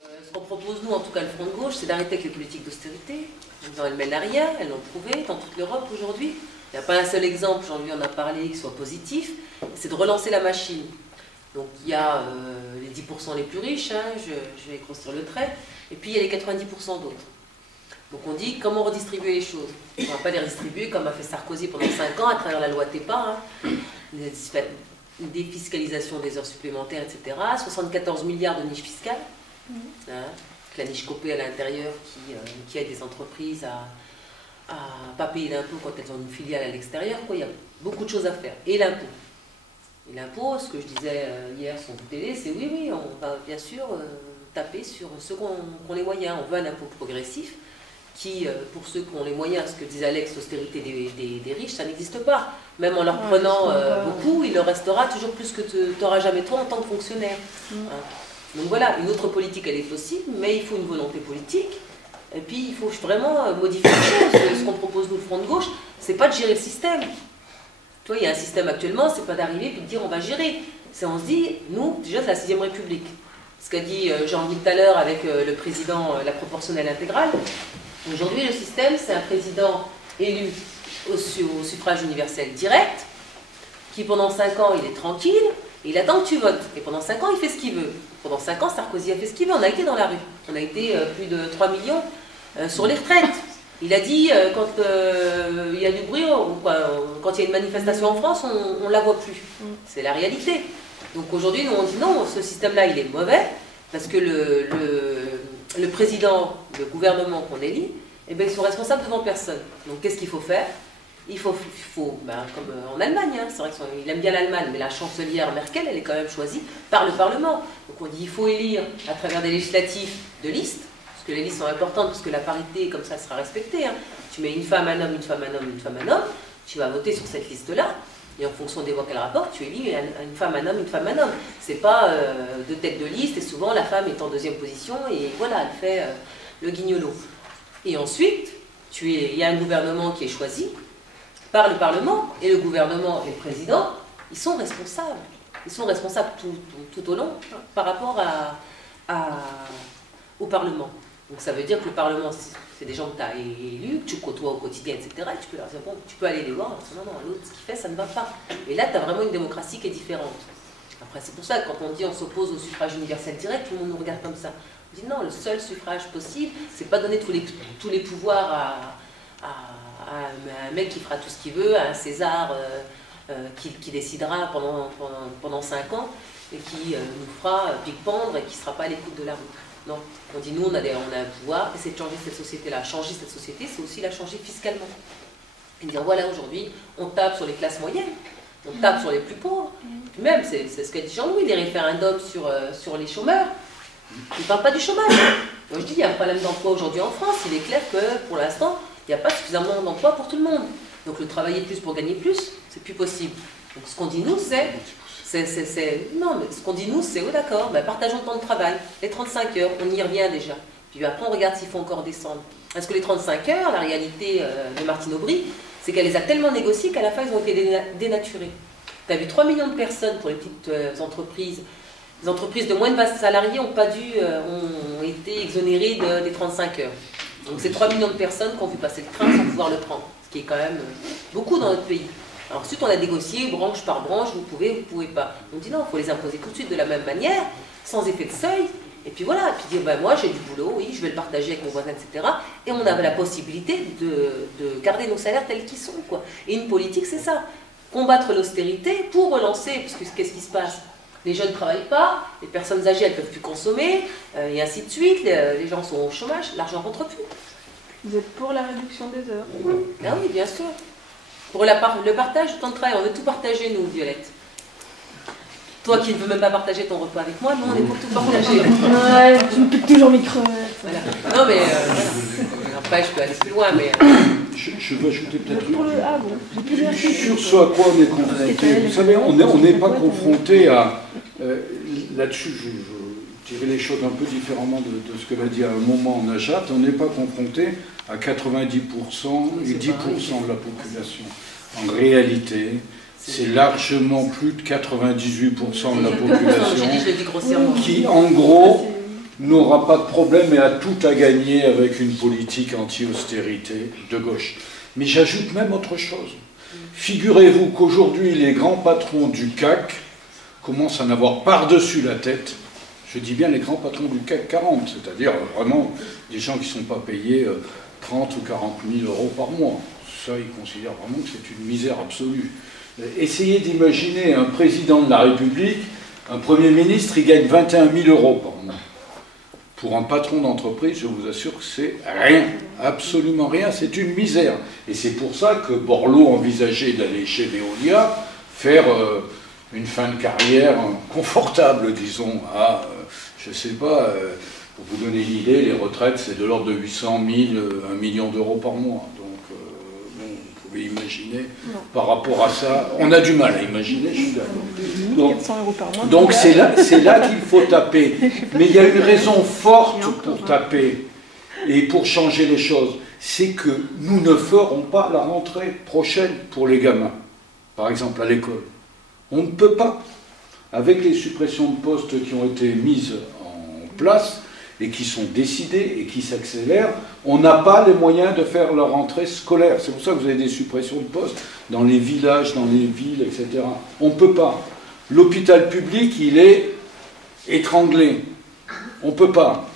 Ce qu'on propose, nous, en tout cas le Front de gauche, c'est d'arrêter avec les politiques d'austérité. Elles mènent à rien, elles l'ont prouvé dans toute l'Europe aujourd'hui. Il n'y a pas un seul exemple, Jean-Louis en a parlé, qui soit positif. C'est de relancer la machine. Donc il y a les 10% les plus riches, hein, je vais construire le trait, et puis il y a les 90% d'autres. Donc on dit comment redistribuer les choses. On ne va pas les redistribuer comme a fait Sarkozy pendant 5 ans à travers la loi TEPA, hein, une défiscalisation des heures supplémentaires, etc. 74 milliards de niches fiscales, hein, la niche copée à l'intérieur qui aide les entreprises à ne pas payer d'impôts quand elles ont une filiale à l'extérieur. Il y a beaucoup de choses à faire. Et l'impôt. Et l'impôt, ce que je disais hier sur le télé, c'est oui, on va bien sûr taper sur ceux qui ont les moyens. On veut un impôt progressif qui, pour ceux qui ont les moyens, ce que disait Alex, l'austérité des riches, ça n'existe pas. Même en leur prenant beaucoup, il leur restera toujours plus que tu n'auras jamais toi en tant que fonctionnaire. Hein. Donc voilà, une autre politique, elle est possible, mais il faut une volonté politique. Et puis, il faut vraiment modifier les choses. Ce qu'on propose, nous, le Front de gauche, c'est pas de gérer le système. Tu vois, il y a un système actuellement, c'est pas d'arriver et de dire on va gérer. C'est on se dit, nous, déjà, c'est la 6ème République. Ce qu'a dit Jean-Louis tout à l'heure avec le président, la proportionnelle intégrale. Aujourd'hui, le système, c'est un président élu au suffrage universel direct, qui pendant 5 ans, il est tranquille, et il attend que tu votes. Et pendant 5 ans, il fait ce qu'il veut. Pendant 5 ans, Sarkozy a fait ce qu'il veut. On a été dans la rue. On a été plus de 3 millions sur les retraites. Il a dit, quand il y a du bruit, quand il y a une manifestation en France, on ne la voit plus. C'est la réalité. Donc aujourd'hui, nous, on dit non, ce système-là, il est mauvais, parce que le président, le gouvernement qu'on élit, eh bien, ils sont responsables devant personne. Donc qu'est-ce qu'il faut faire? Il faut comme en Allemagne, hein, c'est vrai qu'il aime bien l'Allemagne, mais la chancelière Merkel, elle est quand même choisie par le Parlement. Donc on dit il faut élire à travers des législatifs de listes, parce que les listes sont importantes, parce que la parité, comme ça, sera respectée. Hein. Tu mets une femme, un homme, une femme, un homme, une femme, un homme, tu vas voter sur cette liste-là, et en fonction des voix qu'elle rapporte, tu élis une femme, un homme, une femme, un homme. C'est pas de tête de liste, et souvent la femme est en 2e position, et voilà, elle fait le guignolo. Et ensuite, il y a un gouvernement qui est choisi par le Parlement, et le gouvernement et le président, ils sont responsables. Ils sont responsables tout au long par rapport au Parlement. Donc ça veut dire que le Parlement, c'est des gens que tu as élus, que tu côtoies au quotidien, etc. Et tu peux leur dire, bon, tu peux aller les voir, non, l'autre, ce qu'il fait, ça ne va pas. Et là, tu as vraiment une démocratie qui est différente. Après, c'est pour ça que quand on dit on s'oppose au suffrage universel direct, tout le monde nous regarde comme ça. On dit non, le seul suffrage possible, c'est pas donner tous les pouvoirs à un mec qui fera tout ce qu'il veut, à un César qui décidera pendant 5 ans et qui nous fera pique-pendre et qui ne sera pas à l'écoute de la rue. Non, on dit nous on a un pouvoir, essayer de changer cette société-là. Changer cette société, c'est aussi la changer fiscalement. Et dire voilà, aujourd'hui, on tape sur les classes moyennes, on tape sur les plus pauvres. Puis même, c'est ce qu'a dit Jean-Louis, les référendums sur les chômeurs, ils ne parlent pas du chômage. Moi je dis, il y a un problème d'emploi aujourd'hui en France, il est clair que pour l'instant, il n'y a pas suffisamment d'emploi pour tout le monde. Donc le travailler plus pour gagner plus, c'est plus possible. Donc ce qu'on dit nous, non, mais ce qu'on dit nous, c'est, oui d'accord, ben, partageons le temps de travail, les 35 heures, on y revient déjà. Puis après on regarde s'il faut encore descendre. Parce que les 35 heures, la réalité de Martine Aubry, c'est qu'elle les a tellement négociées qu'à la fin, ils ont été dénaturés. Tu as vu 3 millions de personnes pour les petites entreprises. Les entreprises de moins de 20 salariés ont été exonérées des 35 heures. Donc c'est 3 millions de personnes qui ont vu passer le train sans pouvoir le prendre, ce qui est quand même beaucoup dans notre pays. Alors ensuite on a négocié branche par branche, vous pouvez pas. On dit non, il faut les imposer tout de suite de la même manière, sans effet de seuil, et puis voilà, et puis dire ben moi j'ai du boulot, oui, je vais le partager avec mon voisin, etc. Et on avait la possibilité de garder nos salaires tels qu'ils sont, quoi. Et une politique c'est ça, combattre l'austérité pour relancer, parce que qu'est-ce qui se passe? Les jeunes ne travaillent pas, les personnes âgées elles ne peuvent plus consommer, et ainsi de suite, les gens sont au chômage, l'argent ne rentre plus. Vous êtes pour la réduction des heures? Ah oui, bien sûr. Pour le partage du temps de travail, on veut tout partager nous, Violette. Toi qui ne veux même pas partager ton repas avec moi, nous on est pour tout partager. Ouais, tu me piques toujours mes crevettes. Voilà. Non mais voilà. Après je peux aller plus loin, mais... Je veux ajouter peut-être Ah bon, j'ai plus bien sur ce à quoi on est confronté. Vous savez, on n'est pas confronté à... Là-dessus, je dirais les choses un peu différemment de ce que l'a dit à un moment Najat. On n'est pas confronté à 90% et 10% de la population. En réalité, c'est largement plus de 98% de la population qui, en gros, n'aura pas de problème et a tout à gagner avec une politique anti-austérité de gauche. Mais j'ajoute même autre chose. Figurez-vous qu'aujourd'hui, les grands patrons du CAC commencent à en avoir par-dessus la tête. Je dis bien les grands patrons du CAC 40, c'est-à-dire vraiment des gens qui ne sont pas payés 30 ou 40 000 euros par mois. Ça, ils considèrent vraiment que c'est une misère absolue. Essayez d'imaginer un président de la République, un Premier ministre, il gagne 21 000 euros par mois. Pour un patron d'entreprise, je vous assure que c'est rien, absolument rien, c'est une misère. Et c'est pour ça que Borloo envisageait d'aller chez Veolia, faire une fin de carrière confortable, disons, à, je ne sais pas, pour vous donner l'idée, les retraites, c'est de l'ordre de 800 000, 1 million d'euros par mois. Donc, bon, vous pouvez imaginer, par rapport à ça, on a du mal à imaginer, je suis d'accord. Donc, 400 € par mois. donc c'est là qu'il faut taper. Mais il y a une raison forte pour taper et pour changer les choses. C'est que nous ne ferons pas la rentrée prochaine pour les gamins, par exemple à l'école. On ne peut pas. Avec les suppressions de postes qui ont été mises en place et qui sont décidées et qui s'accélèrent, on n'a pas les moyens de faire leur rentrée scolaire. C'est pour ça que vous avez des suppressions de postes dans les villages, dans les villes, etc. On ne peut pas. L'hôpital public, il est étranglé. On ne peut pas.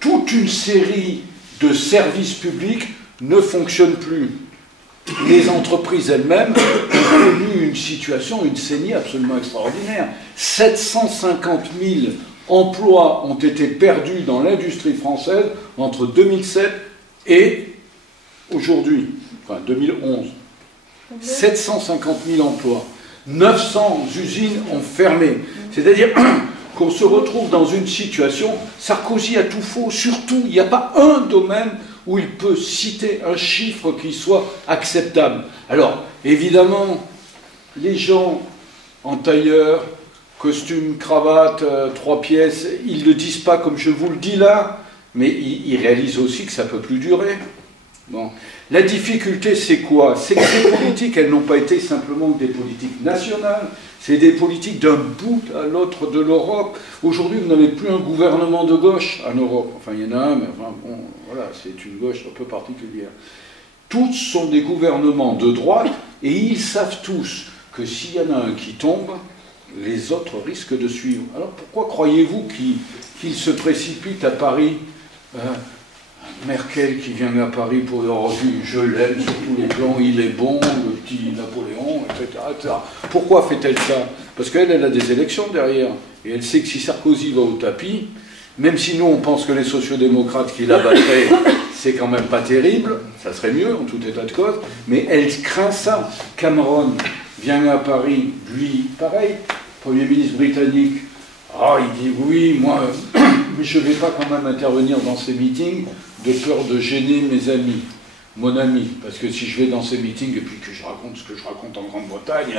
Toute une série de services publics ne fonctionnent plus. Les entreprises elles-mêmes ont connu une situation, une saignée absolument extraordinaire. 750 000 emplois ont été perdus dans l'industrie française entre 2007 et aujourd'hui, enfin 2011. 750 000 emplois. 900 usines ont fermé. C'est-à-dire qu'on se retrouve dans une situation, Sarkozy a tout faux, surtout, il n'y a pas un domaine où il peut citer un chiffre qui soit acceptable. Alors, évidemment, les gens en tailleur, costume, cravate, 3 pièces, ils ne le disent pas comme je vous le dis là, mais ils réalisent aussi que ça ne peut plus durer. Bon. La difficulté, c'est quoi? C'est que ces politiques, elles n'ont pas été simplement des politiques nationales, c'est des politiques d'un bout à l'autre de l'Europe. Aujourd'hui, vous n'avez plus un gouvernement de gauche en Europe. Enfin, il y en a un, mais enfin, bon, voilà, c'est une gauche un peu particulière. Tous sont des gouvernements de droite, et ils savent tous que s'il y en a un qui tombe, les autres risquent de suivre. Alors pourquoi croyez-vous qu'ils se précipitent à Paris? Merkel qui vient à Paris pour leur revue, je l'aime sur tous les plans, il est bon, le petit Napoléon, etc. etc. Pourquoi fait-elle ça? Parce qu'elle a des élections derrière. Et elle sait que si Sarkozy va au tapis, même si nous on pense que les sociodémocrates qui l'abattraient, c'est quand même pas terrible, ça serait mieux en tout état de cause, mais elle craint ça. Cameron vient à Paris, lui, pareil, Premier ministre britannique, il dit oui, moi, mais je ne vais pas quand même intervenir dans ces meetings de peur de gêner mes amis, mon ami, parce que si je vais dans ces meetings et puis que je raconte ce que je raconte en Grande-Bretagne,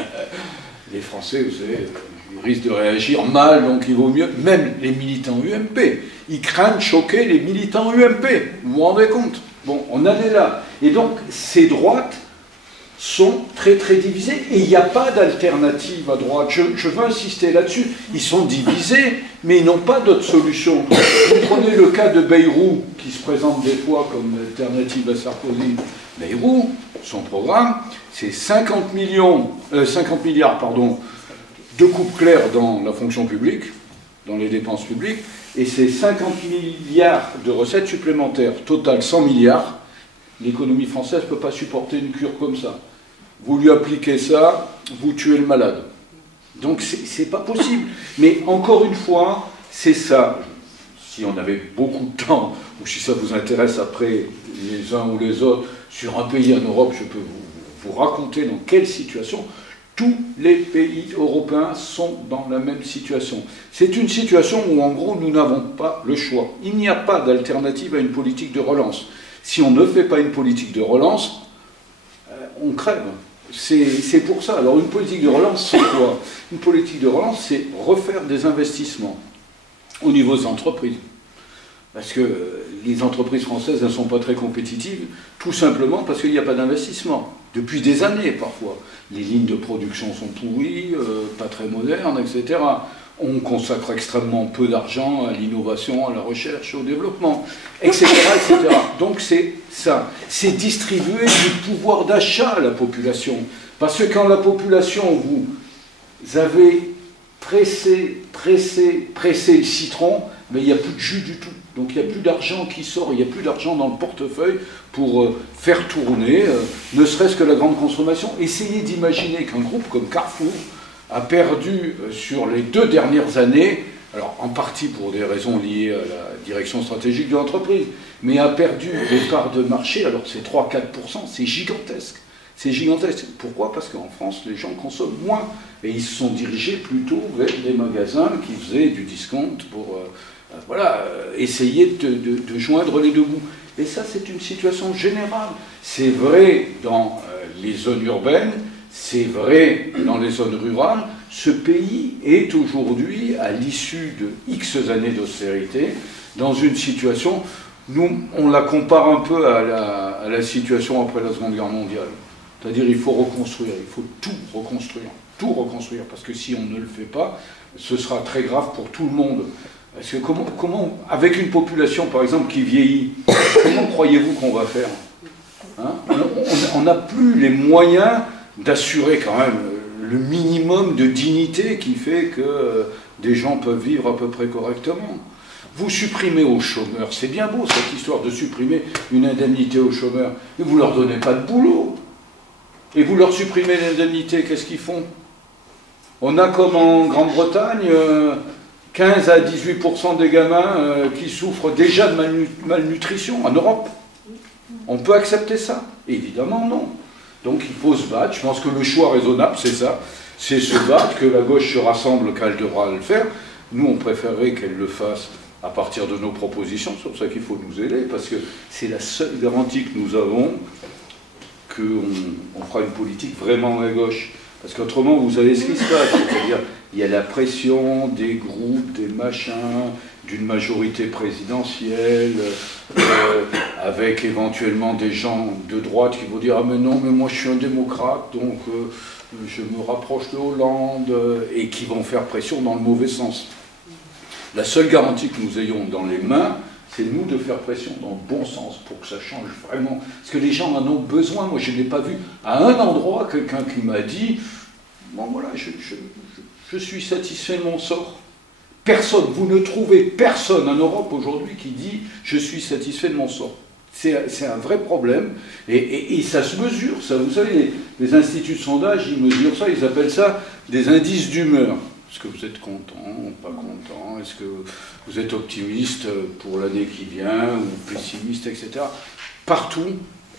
les Français, vous savez, ils risquent de réagir mal, donc il vaut mieux, même les militants UMP, ils craignent choquer les militants UMP, vous vous rendez compte? Bon, on en est là. Et donc, ces droites sont très très divisés et il n'y a pas d'alternative à droite. Je veux insister là-dessus. Ils sont divisés, mais ils n'ont pas d'autre solution. Vous prenez le cas de Bayrou, qui se présente des fois comme alternative à Sarkozy. Bayrou, son programme, c'est 50 milliards de coupes claires dans la fonction publique, dans les dépenses publiques, et c'est 50 milliards de recettes supplémentaires. Total 100 milliards. L'économie française ne peut pas supporter une cure comme ça. Vous lui appliquez ça, vous tuez le malade. Donc c'est pas possible. Mais encore une fois, c'est ça. Si on avait beaucoup de temps, ou si ça vous intéresse après les uns ou les autres, sur un pays en Europe, je peux vous raconter dans quelle situation tous les pays européens sont dans la même situation. C'est une situation où en gros nous n'avons pas le choix. Il n'y a pas d'alternative à une politique de relance. Si on ne fait pas une politique de relance, on crève. C'est pour ça. Alors une politique de relance, c'est quoi? Une politique de relance, c'est refaire des investissements au niveau des entreprises. Parce que les entreprises françaises ne sont pas très compétitives, tout simplement parce qu'il n'y a pas d'investissement. Depuis des années, parfois. Les lignes de production sont pourries, pas très modernes, etc. on consacre extrêmement peu d'argent à l'innovation, à la recherche, au développement, etc. etc. Donc c'est ça, c'est distribuer du pouvoir d'achat à la population. Parce que quand la population, vous avez pressé le citron, mais il n'y a plus de jus du tout. Donc il n'y a plus d'argent qui sort, il n'y a plus d'argent dans le portefeuille pour faire tourner, ne serait-ce que la grande consommation. Essayez d'imaginer qu'un groupe comme Carrefour a perdu sur les 2 dernières années, alors en partie pour des raisons liées à la direction stratégique de l'entreprise, mais a perdu des parts de marché, alors c'est 3-4%, c'est gigantesque. C'est gigantesque. Pourquoi? Parce qu'en France, les gens consomment moins. Et ils se sont dirigés plutôt vers des magasins qui faisaient du discount pour essayer de joindre les deux bouts. Et ça, c'est une situation générale. C'est vrai dans les zones urbaines, c'est vrai dans les zones rurales. Ce pays est aujourd'hui, à l'issue de X années d'austérité, dans une situation, nous, on la compare un peu à la situation après la Seconde Guerre mondiale. C'est-à-dire il faut reconstruire, il faut tout reconstruire, parce que si on ne le fait pas, ce sera très grave pour tout le monde. Parce que comment avec une population, par exemple, qui vieillit, comment croyez-vous qu'on va faire, hein? On n'a plus les moyens d'assurer quand même le minimum de dignité qui fait que des gens peuvent vivre à peu près correctement. Vous supprimez aux chômeurs, c'est bien beau cette histoire de supprimer une indemnité aux chômeurs, mais vous ne leur donnez pas de boulot. Et vous leur supprimez l'indemnité, qu'est-ce qu'ils font? On a comme en Grande-Bretagne 15 à 18% des gamins qui souffrent déjà de malnutrition en Europe. On peut accepter ça? Évidemment non. Donc il faut se battre. Je pense que le choix raisonnable, c'est ça. C'est se battre, que la gauche se rassemble quand elle devra le faire. Nous, on préférerait qu'elle le fasse à partir de nos propositions. C'est pour ça qu'il faut nous aider, parce que c'est la seule garantie que nous avons qu'on fera une politique vraiment à gauche. Parce qu'autrement, vous savez ce qui se passe. C'est-à-dire, il y a la pression des groupes, des machins, d'une majorité présidentielle, avec éventuellement des gens de droite qui vont dire « Ah mais non, mais moi je suis un démocrate, donc je me rapproche de Hollande », et qui vont faire pression dans le mauvais sens. La seule garantie que nous ayons dans les mains, c'est nous de faire pression dans le bon sens pour que ça change vraiment. Parce que les gens en ont besoin. Moi, je n'ai pas vu à un endroit quelqu'un qui m'a dit « Bon, voilà, je suis satisfait de mon sort ». Personne, vous ne trouvez personne en Europe aujourd'hui qui dit « Je suis satisfait de mon sort ». C'est un vrai problème. Et ça se mesure. Ça, vous savez, les instituts de sondage, ils mesurent ça, ils appellent ça des indices d'humeur. Est-ce que vous êtes content ou pas content? Est-ce que vous êtes optimiste pour l'année qui vient ou pessimiste, etc. Partout,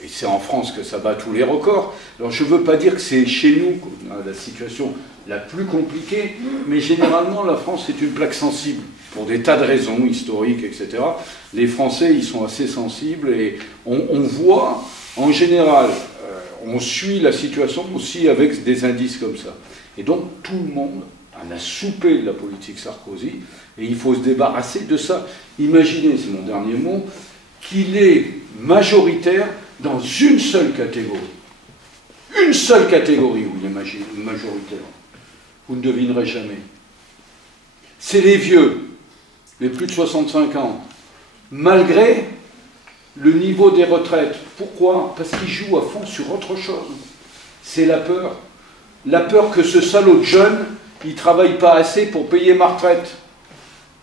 et c'est en France que ça bat tous les records. Alors je ne veux pas dire que c'est chez nous qu'on a la situation la plus compliquée, mais généralement la France est une plaque sensible, pour des tas de raisons historiques, etc. Les Français, ils sont assez sensibles et on voit, en général, on suit la situation aussi avec des indices comme ça. Et donc tout le monde a soupé de la politique Sarkozy, et il faut se débarrasser de ça. Imaginez, c'est mon dernier mot, qu'il est majoritaire dans une seule catégorie. Une seule catégorie où il est majoritaire. Vous ne devinerez jamais. C'est les vieux, les plus de 65 ans, malgré le niveau des retraites. Pourquoi? Parce qu'ils jouent à fond sur autre chose. C'est la peur. La peur que ce salaud de jeune, il ne travaille pas assez pour payer ma retraite.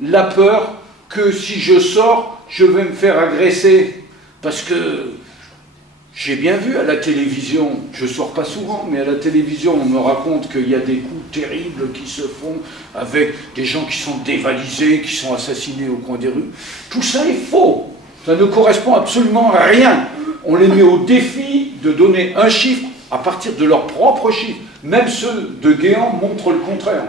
La peur que si je sors, je vais me faire agresser. Parce que j'ai bien vu à la télévision, je ne sors pas souvent, mais à la télévision, on me raconte qu'il y a des coups terribles qui se font avec des gens qui sont dévalisés, qui sont assassinés au coin des rues. Tout ça est faux. Ça ne correspond absolument à rien. On les met au défi de donner un chiffre à partir de leurs propres chiffres. Même ceux de Guéant montrent le contraire.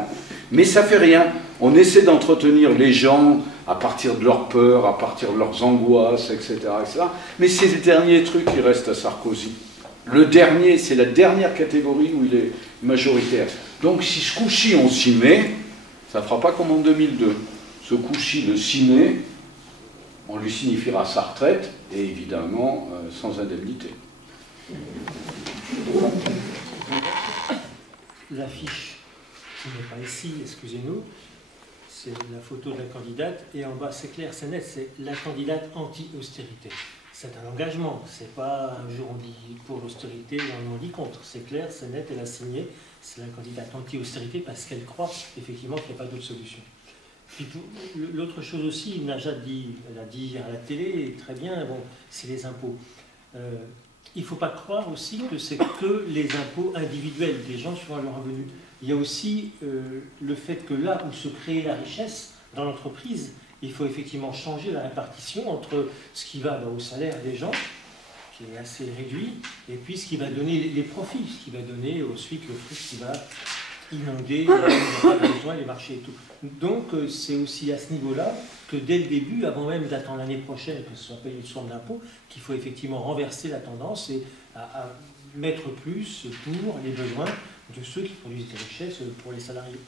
Mais ça ne fait rien. On essaie d'entretenir les gens à partir de leurs peurs, à partir de leurs angoisses, etc. etc. Mais c'est le dernier truc qui reste à Sarkozy. Le dernier, c'est la dernière catégorie où il est majoritaire. Donc si ce coup-ci on s'y met, ça ne fera pas comme en 2002. Ce coup-ci, le s'y met, on lui signifiera sa retraite, et évidemment sans indemnité. L'affiche qui n'est pas ici, excusez-nous, c'est la photo de la candidate, et en bas, c'est clair, c'est net, c'est la candidate anti-austérité. C'est un engagement, c'est pas un jour on dit pour l'austérité et on dit contre. C'est clair, c'est net, elle a signé, c'est la candidate anti-austérité parce qu'elle croit effectivement qu'il n'y a pas d'autre solution. Puis l'autre chose aussi, Najat elle a dit hier à la télé, très bien, bon, c'est les impôts. Il ne faut pas croire aussi que c'est que les impôts individuels des gens sur leur revenu. Il y a aussi le fait que là où se crée la richesse dans l'entreprise, il faut effectivement changer la répartition entre ce qui va au salaire des gens, qui est assez réduit, et puis ce qui va donner les profits, ce qui va donner ensuite le fruit qui va inonder les besoins, les marchés et tout. Donc c'est aussi à ce niveau-là que dès le début, avant même d'attendre l'année prochaine que ce soit payé une somme d'impôt, qu'il faut effectivement renverser la tendance et à mettre plus pour les besoins de ceux qui produisent des richesses pour les salariés.